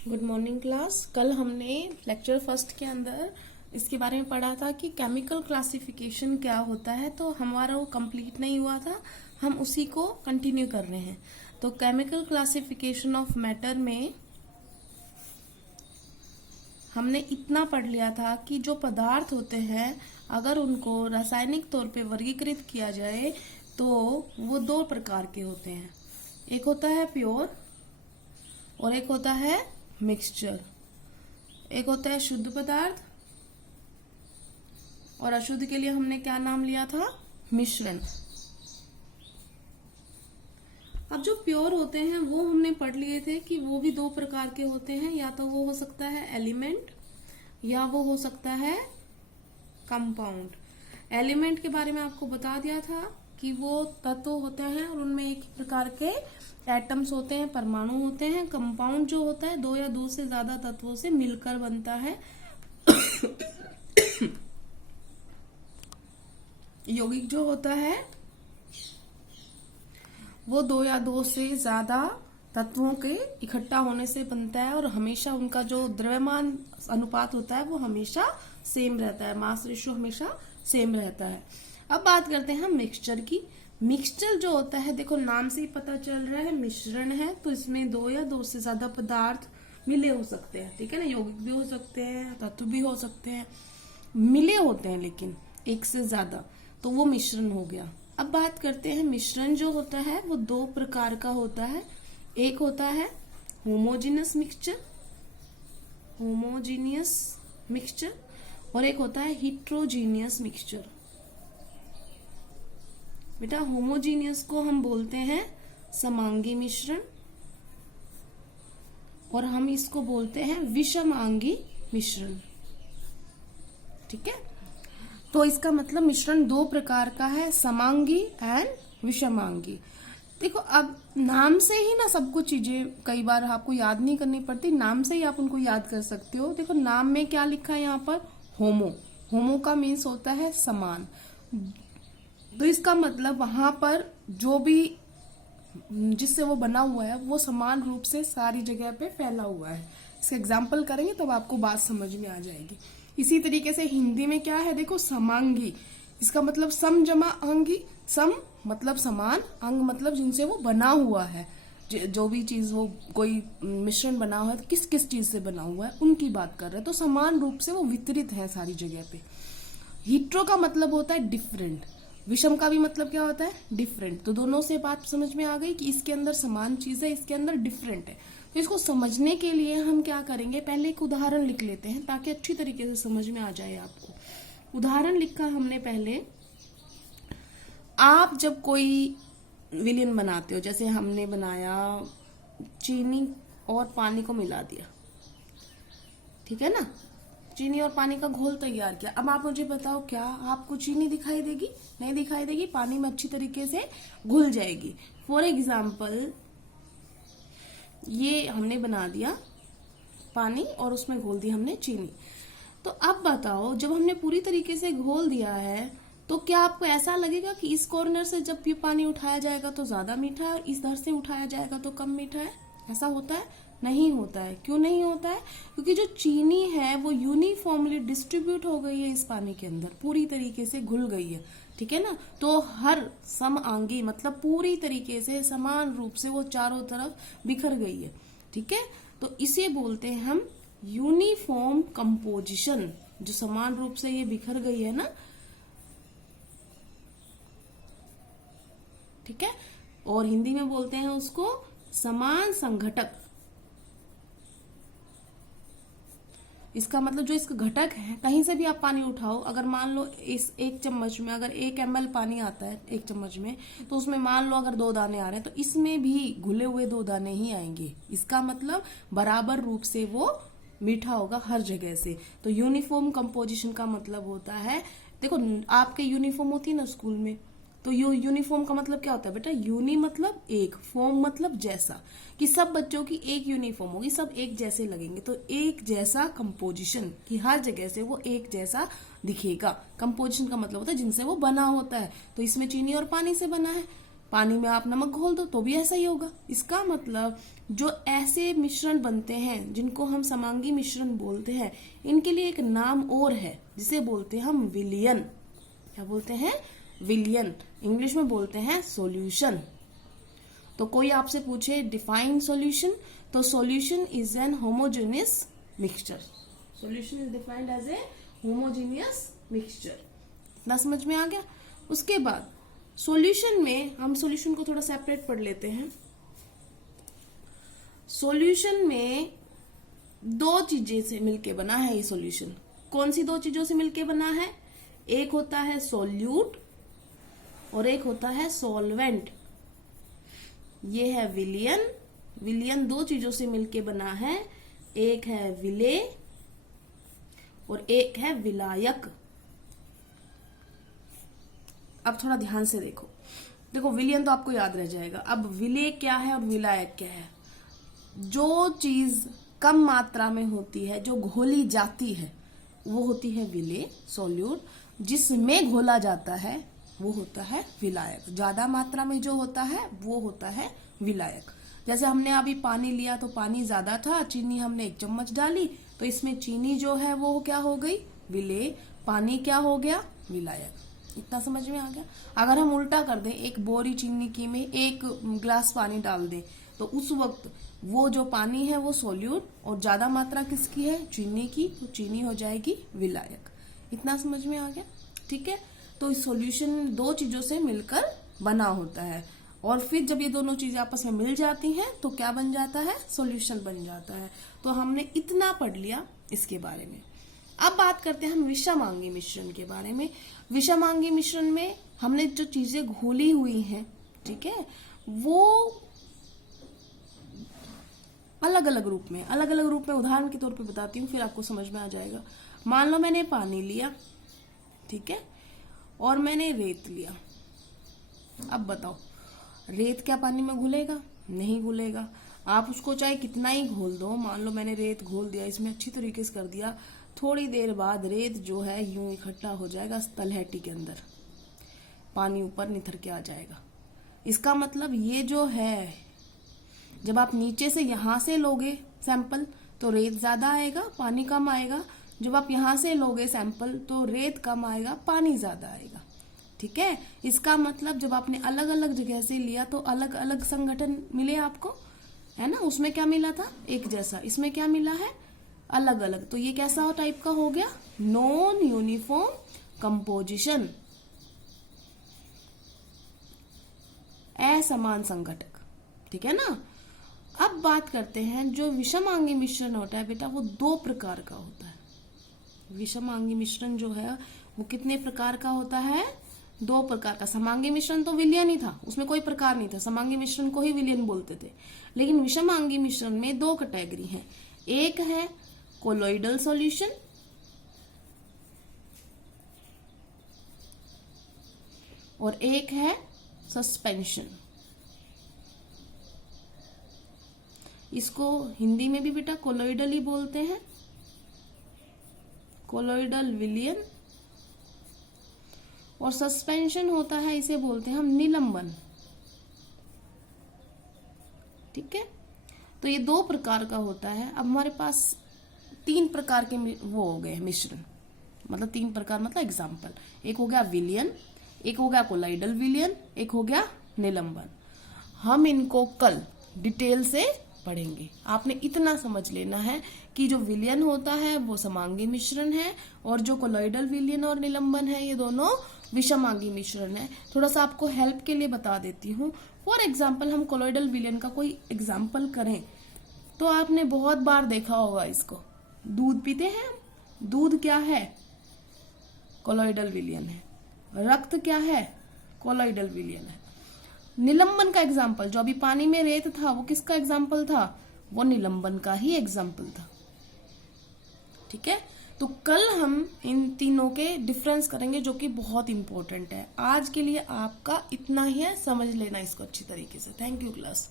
Good morning class. कल हमने lecture first के अंदर इसके बारे में पढ़ा था कि केमिकल क्लासिफिकेशन क्या होता है, तो हमारा वो कंप्लीट नहीं हुआ था, हम उसी को कंटिन्यू कर रहे हैं। तो केमिकल क्लासिफिकेशन ऑफ मैटर में हमने इतना पढ़ लिया था कि जो पदार्थ होते हैं अगर उनको रासायनिक तौर पे वर्गीकृत किया जाए तो वो दो प्रकार के होते हैं। एक होता है प्योर और एक होता है मिक्सचर। एक होता है शुद्ध पदार्थ और अशुद्ध के लिए हमने क्या नाम लिया था? मिश्रण। अब जो प्योर होते हैं वो हमने पढ़ लिए थे कि वो भी दो प्रकार के होते हैं, या तो वो हो सकता है एलिमेंट या वो हो सकता है कंपाउंड। एलिमेंट के बारे में आपको बता दिया था कि वो तत्व होते हैं और उनमें एक ही प्रकार के एटम्स होते हैं, परमाणु होते हैं। कंपाउंड जो होता है दो या दो से ज्यादा तत्वों से मिलकर बनता है। यौगिक जो होता है वो दो या दो से ज्यादा तत्वों के इकट्ठा होने से बनता है और हमेशा उनका जो द्रव्यमान अनुपात होता है वो हमेशा सेम रहता है, मास रेशियो हमेशा सेम रहता है। अब बात करते हैं हम मिक्सचर की। मिक्सचर जो होता है, देखो नाम से ही पता चल रहा है मिश्रण है, तो इसमें दो या दो से ज्यादा पदार्थ मिले हो सकते हैं, ठीक है ना। यौगिक भी हो सकते हैं, तत्व भी हो सकते हैं, मिले होते हैं लेकिन एक से ज्यादा, तो वो मिश्रण हो गया। अब बात करते हैं मिश्रण जो होता है वो दो प्रकार का होता है। एक होता है होमोजीनियस मिक्सचर, होमोजीनियस मिक्सचर, और एक होता है हिट्रोजीनियस मिक्सचर। बेटा होमोजीनियस को हम बोलते हैं समांगी मिश्रण और हम इसको बोलते हैं विषमांगी मिश्रण, ठीक है। तो इसका मतलब मिश्रण दो प्रकार का है, समांगी एंड विषमांगी। देखो अब नाम से ही ना सब कुछ चीजें कई बार आपको याद नहीं करनी पड़ती, नाम से ही आप उनको याद कर सकते हो। देखो नाम में क्या लिखा है यहाँ पर? होमो। होमो का मीन्स होता है समान, तो इसका मतलब वहां पर जो भी जिससे वो बना हुआ है वो समान रूप से सारी जगह पे फैला हुआ है। इसका एग्जाम्पल करेंगे तब आपको बात समझ में आ जाएगी। इसी तरीके से हिंदी में क्या है, देखो समांगी, इसका मतलब सम जमा अंगी। सम मतलब समान, अंग मतलब जिनसे वो बना हुआ है, जो भी चीज वो कोई मिश्रण बना हुआ है तो किस किस चीज से बना हुआ है उनकी बात कर रहे हैं, तो समान रूप से वो वितरित है सारी जगह पे। हिट्रो का मतलब होता है डिफरेंट, विषम का भी मतलब क्या होता है? डिफरेंट। तो दोनों से बात समझ में आ गई कि इसके अंदर समान चीज है, इसके अंदर डिफरेंट है। तो इसको समझने के लिए हम क्या करेंगे, पहले एक उदाहरण लिख लेते हैं ताकि अच्छी तरीके से समझ में आ जाए आपको। उदाहरण लिखा हमने पहले, आप जब कोई विलयन बनाते हो, जैसे हमने बनाया चीनी और पानी को मिला दिया, ठीक है ना, चीनी और पानी का घोल तैयार किया। अब आप मुझे बताओ क्या आपको चीनी दिखाई देगी? नहीं दिखाई देगी, पानी में अच्छी तरीके से घुल जाएगी। फॉर एग्जाम्पल ये हमने बना दिया पानी और उसमें घोल दी हमने चीनी। तो अब बताओ जब हमने पूरी तरीके से घोल दिया है तो क्या आपको ऐसा लगेगा कि इस कॉर्नर से जब ये पानी उठाया जाएगा तो ज्यादा मीठा है और इस धर से उठाया जाएगा तो कम मीठा है? ऐसा होता है? नहीं होता है। क्यों नहीं होता है? क्योंकि जो चीनी है वो यूनिफॉर्मली डिस्ट्रीब्यूट हो गई है इस पानी के अंदर, पूरी तरीके से घुल गई है, ठीक है ना। तो हर समांगी मतलब पूरी तरीके से समान रूप से वो चारों तरफ बिखर गई है, ठीक है। तो इसे बोलते हैं हम यूनिफॉर्म कंपोजिशन, जो समान रूप से ये बिखर गई है ना, ठीक है। और हिंदी में बोलते हैं उसको समान संघटक। इसका मतलब जो इसका घटक है, कहीं से भी आप पानी उठाओ, अगर मान लो इस एक चम्मच में अगर 1 ml पानी आता है एक चम्मच में, तो उसमें मान लो अगर 2 दाने आ रहे हैं तो इसमें भी घुले हुए 2 दाने ही आएंगे। इसका मतलब बराबर रूप से वो मीठा होगा हर जगह से। तो यूनिफॉर्म कंपोजिशन का मतलब होता है, देखो आपके यूनिफॉर्म होती है ना स्कूल में, तो यूनिफॉर्म का मतलब क्या होता है बेटा? यूनि मतलब एक, फॉर्म मतलब जैसा, कि सब बच्चों की एक यूनिफॉर्म होगी, सब एक जैसे लगेंगे, तो एक जैसा कंपोजिशन, कि हर जगह से वो एक जैसा दिखेगा। कंपोजिशन का मतलब होता है जिनसे वो बना होता है, तो इसमें चीनी और पानी से बना है, पानी में आप नमक घोल दो तो भी ऐसा ही होगा। इसका मतलब जो ऐसे मिश्रण बनते हैं जिनको हम समांगी मिश्रण बोलते हैं, इनके लिए एक नाम और है जिसे बोलते हैं हम विलयन। क्या बोलते हैं? विलयन। इंग्लिश में बोलते हैं सॉल्यूशन। तो कोई आपसे पूछे डिफाइन सॉल्यूशन, तो solution is an homogeneous mixture. Solution is defined as a homogeneous mixture. इतना समझ में आ गया? उसके बाद सॉल्यूशन में हम सॉल्यूशन को थोड़ा सेपरेट पढ़ लेते हैं। सॉल्यूशन में दो चीजें से मिलके बना है ये सॉल्यूशन। कौन सी दो चीजों से मिलके बना है? एक होता है सॉल्यूट और एक होता है सॉल्वेंट। ये है विलयन। विलयन दो चीजों से मिलके बना है, एक है विलेय और एक है विलायक। अब थोड़ा ध्यान से देखो विलयन तो आपको याद रह जाएगा। अब विलेय क्या है और विलायक क्या है? जो चीज कम मात्रा में होती है, जो घोली जाती है, वो होती है विलेय सॉल्यूट। जिसमें घोला जाता है वो होता है विलायक। ज्यादा मात्रा में जो होता है वो होता है विलायक। जैसे हमने अभी पानी लिया तो पानी ज्यादा था, चीनी हमने 1 चम्मच डाली, तो इसमें चीनी जो है वो क्या हो गई? विलेय। पानी क्या हो गया? विलायक। इतना समझ में आ गया? अगर हम उल्टा कर दें, 1 बोरी चीनी की में 1 गिलास पानी डाल दें, तो उस वक्त वो जो पानी है वो सॉल्यूट और ज्यादा मात्रा किसकी है? चीनी की, तो चीनी हो जाएगी विलायक। इतना समझ में आ गया? ठीक है। तो इस सॉल्यूशन दो चीजों से मिलकर बना होता है और फिर जब ये दोनों चीजें आपस में मिल जाती हैं तो क्या बन जाता है? सॉल्यूशन बन जाता है। तो हमने इतना पढ़ लिया इसके बारे में। अब बात करते हैं हम विषमांगी मिश्रण के बारे में। विषमांगी मिश्रण में हमने जो चीजें घोली हुई हैं, ठीक है, वो अलग अलग रूप में उदाहरण के तौर पे बताती हूँ, फिर आपको समझ में आ जाएगा। मान लो मैंने पानी लिया, ठीक है, और मैंने रेत लिया। अब बताओ, रेत क्या पानी में घुलेगा? नहीं घुलेगा। आप उसको चाहे कितना ही घोल दो। मान लो मैंने रेत घोल दिया, इसमें अच्छी तरीके से कर दिया, थोड़ी देर बाद रेत जो है यूं इकट्ठा हो जाएगा तलहटी के अंदर, पानी ऊपर निथर के आ जाएगा। इसका मतलब ये जो है, जब आप नीचे से यहां से लोगे सैंपल तो रेत ज्यादा आएगा, पानी कम आएगा। जब आप यहां से लोगे सैंपल तो रेत कम आएगा, पानी ज्यादा आएगा। ठीक है। इसका मतलब जब आपने अलग अलग जगह से लिया तो अलग अलग संगठन मिले आपको, है ना। उसमें क्या मिला था? एक जैसा। इसमें क्या मिला है? अलग अलग। तो ये कैसा टाइप का हो गया? नॉन यूनिफॉर्म कंपोजिशन, असमान संघटक। ठीक है ना। अब बात करते हैं, जो विषमांगी मिश्रण होता है बेटा, वो 2 प्रकार का होता है। विषमांगी मिश्रण जो है वो कितने प्रकार का होता है? 2 प्रकार का। समांगी मिश्रण तो विलयन ही था, उसमें कोई प्रकार नहीं था, समांगी मिश्रण को ही विलयन बोलते थे। लेकिन विषमांगी मिश्रण में 2 कैटेगरी है। एक है कोलोइडल सॉल्यूशन और एक है सस्पेंशन। इसको हिंदी में भी बेटा कोलोइडल ही बोलते हैं, कोलोइडल विलयन। और सस्पेंशन होता है, इसे बोलते हैं हम निलंबन। ठीक है। तो ये 2 प्रकार का होता है। अब हमारे पास 3 प्रकार के वो हो गए मिश्रण, मतलब 3 प्रकार मतलब एग्जाम्पल। एक हो गया विलयन, एक हो गया कोलोइडल विलयन, एक हो गया निलंबन। हम इनको कल डिटेल से पढ़ेंगे। आपने इतना समझ लेना है कि जो विलयन होता है वो समांगी मिश्रण है और जो कोलोइडल विलयन और निलंबन है ये दोनों विषमांगी मिश्रण है। थोड़ा सा आपको हेल्प के लिए बता देती हूँ। फॉर एग्जाम्पल, हम कोलोइडल विलयन का कोई एग्जाम्पल करें तो आपने बहुत बार देखा होगा इसको। दूध पीते हैं हम, दूध क्या है? कोलोइडल विलयन है। रक्त क्या है? कोलोइडल विलयन है। निलंबन का एग्जाम्पल, जो अभी पानी में रेत था, वो किसका एग्जाम्पल था? वो निलंबन का ही एग्जाम्पल था। ठीक है। तो कल हम इन तीनों के डिफरेंस करेंगे, जो कि बहुत इंपॉर्टेंट है। आज के लिए आपका इतना ही है, समझ लेना इसको अच्छी तरीके से। Thank you class.